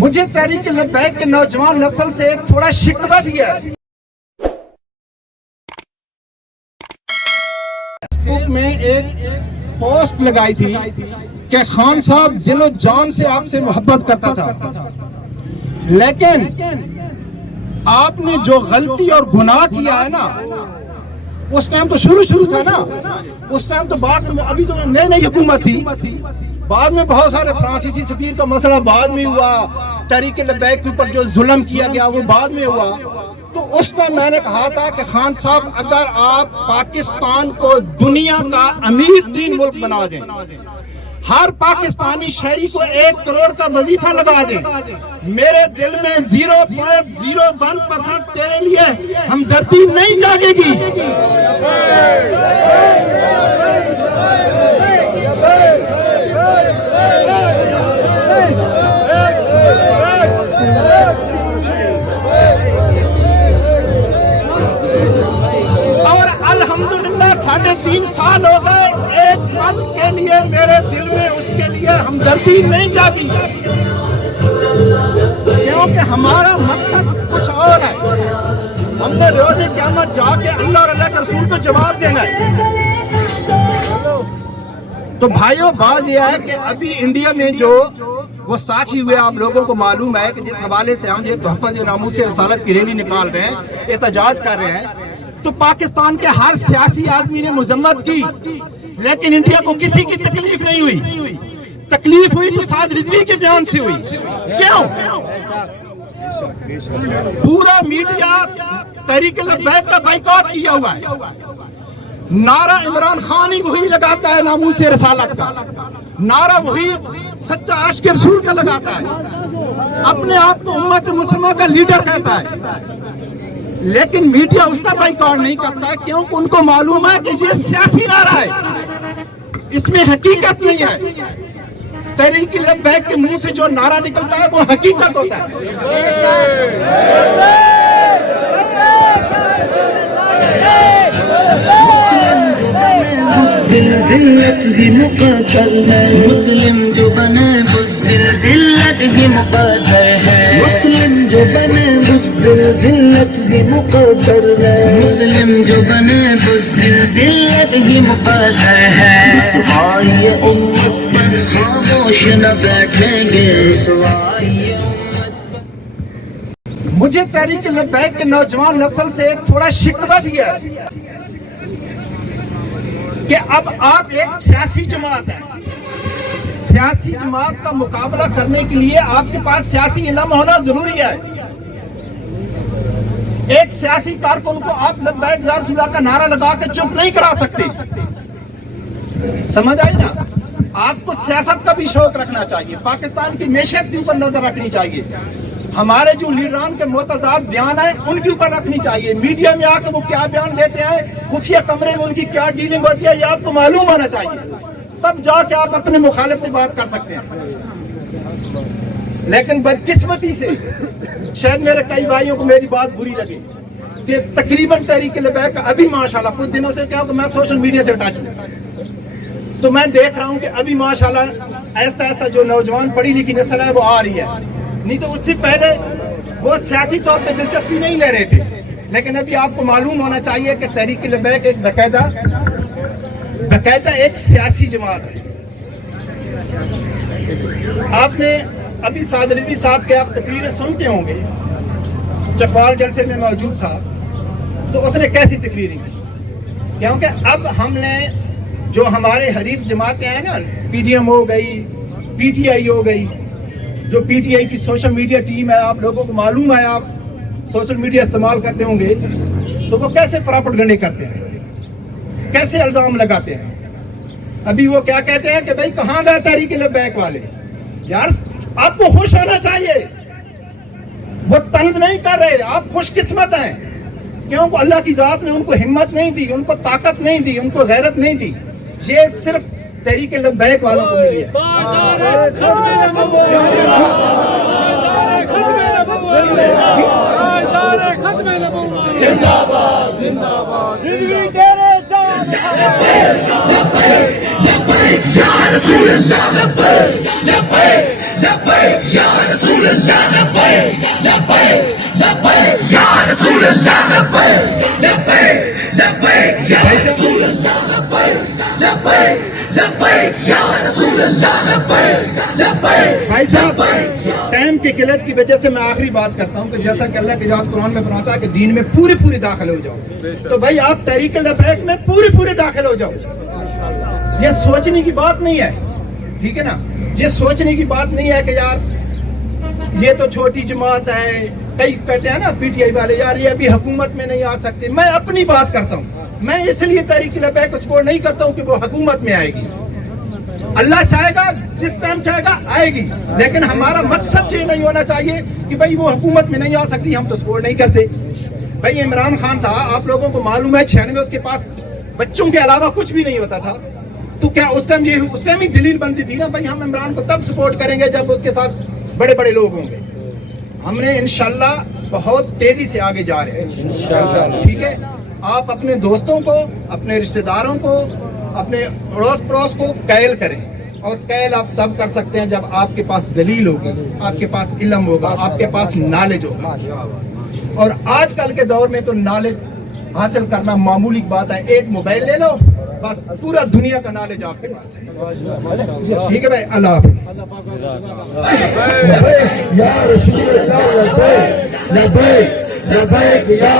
مجھے تحریک لبیک کے نوجوان نسل سے ایک تھوڑا شکوہ بھی ہے. فیس بک میں ایک پوسٹ لگائی تھی کہ خان صاحب دل و جان سے آپ سے محبت کرتا تھا، لیکن آپ نے جو غلطی اور گناہ کیا ہے نا، اس ٹائم تو شروع تھا نا، اس ٹائم تو بعد میں، ابھی تو نئی حکومت تھی، بعد میں بہت سارے فرانسیسی سفیر کا مسئلہ بعد میں ہوا، تحریک لبیک کے اوپر جو ظلم کیا گیا وہ بعد میں ہوا. تو اس ٹائم میں نے کہا تھا کہ خان صاحب اگر آپ پاکستان کو دنیا کا امیر ترین ملک بنا دیں، ہر پاکستانی شہری کو 1 کروڑ کا وظیفہ لگا دیں، میرے دل میں 0.01% تیرے لیے ہمدردی نہیں جاگے گی. اور الحمدللہ 3.5 سال ہو گئے، ایک پل کے لیے میرے دل میں اس کے لیے ہمدردی نہیں جاگی، کیونکہ ہمارا مقصد کچھ اور ہے. ہم نے روز قیامت جا کے اللہ اور اللہ کے رسول کو جواب دینا ہے. تو بھائیوں، بات یہ ہے کہ ابھی انڈیا میں جو وہ ساتھی ہوئے، آپ لوگوں کو معلوم ہے کہ جس حوالے سے ہم یہ تحفظ ناموس رسالت کی ریلی نکال رہے ہیں، احتجاج کر رہے ہیں، تو پاکستان کے ہر سیاسی آدمی نے مذمت کی، لیکن انڈیا کو کسی کی تکلیف نہیں ہوئی. تکلیف ہوئی تو سعد رضوی کے بیان سے ہوئی. کیوں؟ پورا میڈیا تحریک لبیک کا بائیکاٹ کیا ہوا ہے. نعرہ عمران خان ہی وہی لگاتا ہے ناموس رسالت کا، نعرہ وہی سچا عاشق رسول کا لگاتا ہے، اپنے آپ کو امت مسلمہ کا لیڈر کہتا ہے، لیکن میڈیا اس کا بائیکاٹ نہیں کرتا ہے، کیونکہ ان کو معلوم ہے کہ یہ سیاسی نعرہ ہے، اس میں حقیقت نہیں ہے. تحریک لبیک کے منہ سے جو نعرہ نکلتا ہے وہ حقیقت ہوتا ہے. ذلت ہی مقدر ہے، مسلم جو بنے بزدل ذلت ہی مقدر ہے، مسلم جو بنے بزدل ذلت ہی مقدر ہے، مسلم جو بنے بزدل ذلت ہی مقدر ہے. رسوائی امت پر خاموش نہ بیٹھیں گے، رسوائی مجھے تحریک لبیک کے نوجوان نسل سے ایک تھوڑا شکوہ بھی ہے کہ اب آپ ایک سیاسی جماعت ہیں، سیاسی جماعت کا مقابلہ کرنے کے لیے آپ کے پاس سیاسی علم ہونا ضروری ہے. ایک سیاسی کارکن کو آپ لبیک یا رسول اللہ کا نعرہ لگا کے چپ نہیں کرا سکتے. سمجھ آئی نا؟ آپ کو سیاست کا بھی شوق رکھنا چاہیے، پاکستان کی معیشت کے اوپر نظر رکھنی چاہیے، ہمارے جو لیڈران کے متضاد بیان ہیں ان کے اوپر رکھنی چاہیے. میڈیا میں آ کے وہ کیا بیان دیتے ہیں، خفیہ کمرے میں ان کی کیا ڈیلنگ ہوتی ہے، یہ آپ کو معلوم ہونا چاہیے، تب جا کے آپ اپنے مخالف سے بات کر سکتے ہیں. لیکن بدقسمتی سے شاید میرے کئی بھائیوں کو میری بات بری لگے کہ تقریباً تحریک لبیک کا ابھی ماشاءاللہ کچھ دنوں سے کیا کہ میں سوشل میڈیا سے ٹچ ہوں، تو میں دیکھ رہا ہوں کہ ابھی ماشاءاللہ ایسا جو نوجوان پڑھی لکھی نسل ہے وہ آ رہی ہے. نہیں تو اس سے پہلے وہ سیاسی طور پہ دلچسپی نہیں لے رہے تھے، لیکن ابھی آپ کو معلوم ہونا چاہیے کہ تحریک لبیک ایک باقاعدہ ایک سیاسی جماعت ہے. آپ نے ابھی سعد رضوی صاحب کے آپ تقریریں سنتے ہوں گے، چکوال جلسے میں موجود تھا، تو اس نے کیسی تقریریں کی، کیونکہ اب ہم نے جو ہمارے حریف جماعتیں ہیں نا، پی ڈی ایم ہو گئی، پی ٹی آئی ہو گئی، جو پی ٹی آئی کی سوشل میڈیا ٹیم ہے، آپ لوگوں کو معلوم ہے، آپ سوشل میڈیا استعمال کرتے ہوں گے، تو وہ کیسے پراپیگنڈے کرتے ہیں، کیسے الزام لگاتے ہیں. ابھی وہ کیا کہتے ہیں کہ بھائی کہاں گئے تحریک لبیک والے. یار آپ کو خوش ہونا چاہیے، وہ طنز نہیں کر رہے، آپ خوش قسمت ہیں، کیونکہ اللہ کی ذات نے ان کو ہمت نہیں دی، ان کو طاقت نہیں دی، ان کو غیرت نہیں دی، یہ صرف تحریک لبیک والوں کو ملی ہے. لبیک یا رسول اللہ لبیک لبیک لبیک یا رسول اللہ لبیک لبیک لبیک یا رسول اللہ لبیک لبیک لبیک یا رسول اللہ لبیک لبیک. بھائی صاحب ٹائم کی قلت کی وجہ سے میں آخری بات کرتا ہوں کہ جیسا کہ اللہ کی ذات قرآن میں فرماتا ہے کہ دین میں پوری داخل ہو جاؤ, تو بھائی آپ تحریک لبیک میں پوری داخل ہو جاؤ. یہ سوچنے کی بات نہیں ہے, ٹھیک ہے نا, یہ سوچنے کی بات نہیں ہے کہ یار یہ تو چھوٹی جماعت ہے. کئی کہتے ہیں نا پی ٹی آئی والے یار یہ ابھی حکومت میں نہیں آ سکتے. میں اپنی بات کرتا ہوں, میں اس لیے تحریک لبیک کو سپورٹ نہیں کرتا ہوں کہ وہ حکومت میں آئے گی. اللہ چاہے گا جس ٹائم چاہے گا آئے گی, لیکن ہمارا مقصد یہ نہیں ہونا چاہیے کہ بھائی وہ حکومت میں نہیں آ سکتی ہم تو سپورٹ نہیں کرتے. بھائی عمران خان تھا, آپ لوگوں کو معلوم ہے 96 میں اس کے پاس بچوں کے علاوہ کچھ بھی نہیں ہوتا تھا, تو کیا اس ٹائم ہی دلیل بنتی تھی نا بھائی ہم عمران کو تب سپورٹ کریں گے جب اس کے ساتھ بڑے لوگ ہوں گے. ہم نے انشاءاللہ بہت تیزی سے آگے جا رہے ہیں, ٹھیک ہے. آپ اپنے دوستوں کو, اپنے رشتہ داروں کو, اپنے اڑوس پڑوس کو قائل کریں, اور قائل آپ تب کر سکتے ہیں جب آپ کے پاس دلیل ہوگی, آپ کے پاس علم ہوگا, آپ کے پاس نالج ہوگا. اور آج کل کے دور میں تو نالج حاصل کرنا معمولی بات ہے. ایک موبائل لے لو بس پورا دنیا کا نالج آپ کے پاس ہے, ٹھیک ہے بھائی. اللہ حافظ. یا رسول اللہ لبیک لبیک لبیک یا